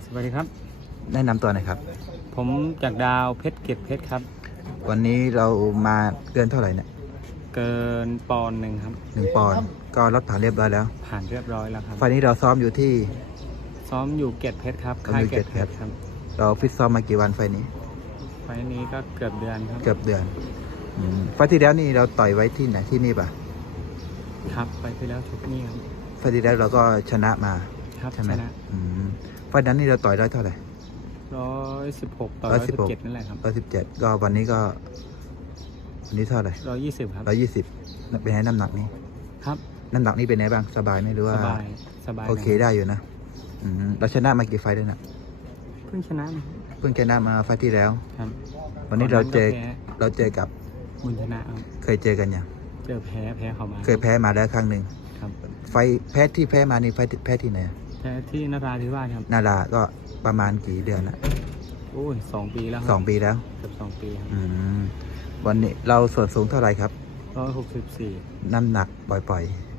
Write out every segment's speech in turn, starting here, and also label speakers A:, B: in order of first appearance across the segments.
A: วัสดีครับ
B: แนะนำตัวหน่อยครับ
A: ผมจากดาวเพชรเกตเพชรครับ
B: วันนี้เรามาเกินเท่าไหร่เนี่ย
A: เกินปอนด์หนึ่งครับ
B: 1 ปอนด์ก็ลดผ่านเรียบร้อยแล้ว
A: ผ่านเรียบร้อยแล้วครับ
B: ไฟล์นี้เราซ้อมอยู่ที่
A: ซ้อมอยู่เกตเพชรครับ
B: ซ้อมอยู่
A: ค่ายเกตเพชรครับ
B: เราฟิตซ้อมมากี่วันไฟล์นี้
A: ไฟล์นี้ก็เกือบเดือนครับ
B: เกือบเดือนไฟล์ที่แล้วนี่เราต่อยไว้ที่ไหนที่นี่ป่ะ
A: ครับไฟล์ที่แล้วทุกนี่ครับ
B: ไฟล์ที่แล้วเราก็ชนะมา
A: ครับ
B: ใช่ไหม
A: ชนะ
B: ไฟล์นั้นนี่เราต่อยได้เท่าไหร่
A: 116 ต่อ 117นั่นแหละครับ
B: 117ก็วันนี้เท่าไหร่
A: 120ครับ
B: 120เป็นไงน้ำหนักนี้
A: ครับ
B: น้ำหนักนี้เป็นไงบ้างสบายไหมหรือว่า
A: สบาย
B: โอเคได้อยู่นะเราชนะมากี่ไฟล์ด้วยนะ
A: เพิ่งชนะ
B: มาไฟล์ที่แล้ว
A: ครับ
B: วันนี้เราเจอกับ
A: บุญชนะ
B: เคยเจอกันยัง
A: เจอแพ้เขามา
B: เคยแพ้มาแล้วครั้งหนึ่ง
A: ครับ
B: ไฟแพ้มานี่แพ้ที่ไหน
A: แพ้ที่นราธิวาสครับ
B: นาราก็ประมาณกี่เดือนนะ
A: โอ้ย2 ปีแล้ว
B: 2 ปีแล้ว
A: เกือบ2 ปีครับ
B: วันนี้เราส่วนสูงเท่าไหร่ครับ
A: 164
B: น้ำหนักปล่อย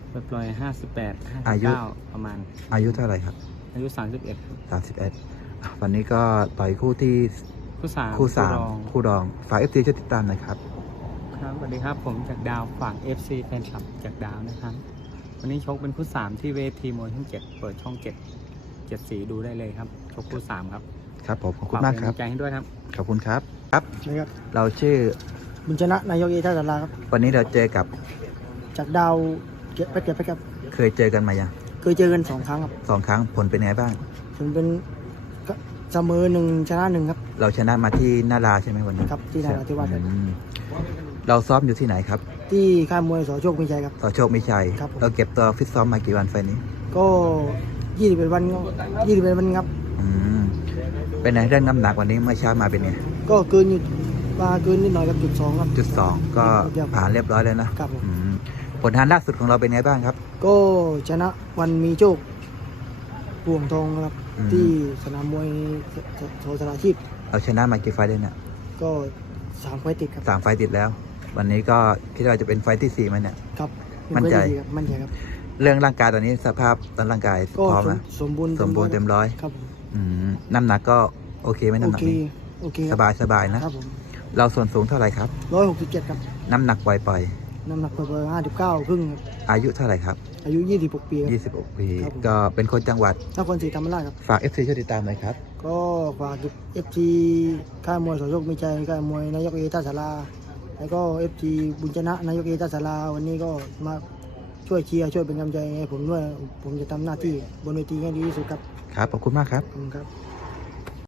A: 58
B: อายุ
A: 59ประมาณ
B: อายุเท่าไหร่ครับ
A: อายุ31ครับ
B: 31วันนี้ก็ต่อยคู่ที่คู่สามคู่รองฝาก FC ช่วยติดตามหน่อยครับ
A: ครับสวัสดีครับผมจากดาวฝาก FC แฟนคลับจากดาวนะครับวันนี้ชกเป็นคู่3ที่เวทีมวยช่อง7เปิดช่อง7สีดูได้เลยครับชกคู่3ครับ
B: ครับผมขอบคุณมากครับ
A: ใจให้ด้วยครับ
B: ขอบคุณครับครับเราชื่อ
C: บุญชนะนายกเอท่าสาราครับ
B: วันนี้เราเจอกับ
C: จากดาวเก็บไปครับ
B: เคยเจอกันมายัง
C: เคยเจอกัน2 ครั้งครับ
B: 2 ครั้งผลเป็นไงบ้าง
C: ผลเป็นเสมอ1ชนะ1ครับ
B: เราชนะมาที่นาราใช่ไหมวันนี้
C: ครับที่นาราธิวาส
B: เราซ้อมอยู่ที่ไหนครับ
C: ที่ค่ายมวยสโชคมีชัยครับ
B: สโชคมีชัยเราเก็บตัวฟิตซ้อมมากี่วันไฟนี้
C: ก็21 วันครับ
B: เป็นไงเรื่องน้ำหนักวันนี้เมื่อเช้ามาเป็นไง
C: ก็เกินนิดหน่อยครับ.2ครับ
B: .2ก็ผ่านเรียบร้อยแล้วนะครับผลงานล่าสุดของเราเป็นไงบ้างครับ
C: ก็ชนะวันมีโชคพวงทองครับที่สนามมวยโสสราชีพ
B: เราชนะมากี่ไฟล์ได้เนี่ย
C: ก็3 ไฟล์ติดครับ
B: 3 ไฟล์ติดแล้ววันนี้ก็คิดว่าจะเป็นไฟล์ที่4มั้ยเนี่ย
C: ครับ
B: มั่นใจ
C: ครับ
B: เรื่องร่างกายตอนนี้สภาพตอนร่างกายพร้อมนะ
C: สมบูรณ์
B: เต็มร้อย
C: ครับ
B: น้ำหนักก็โอเคไหมน้ำหนักนี้
C: โอเค
B: สบายนะครับผมเราส่วนสูงเท่าไหร่ครับ
C: 167ครับ
B: น้ำหนักปล่อย
C: น้ำหนักปล่อย59 ครึ่งครับ
B: อายุเท่าไหร่ครับ
C: อายุ26 ปี
B: 26 ปีก็เป็นคนจังหวัด
C: นครศรีธรรมราชครับ
B: ฝาก FC ช่วยติดตามหน่อยครับ
C: ก็ฝาก FC ค่ายมวยสโชคมีชัยค่ายมวยนายกเอท่าสาราแล้วก็ FC บุญชนะนายกเอท่าสาราวันนี้ก็มาช่วยเชียร์ช่วยเป็นกำลังใจให้ผมด้วยผมจะทำหน้าที่บนเวทีให้ดีที่สุดครับ
B: ครับขอบคุณมากครับ
C: ขอบคุณครับ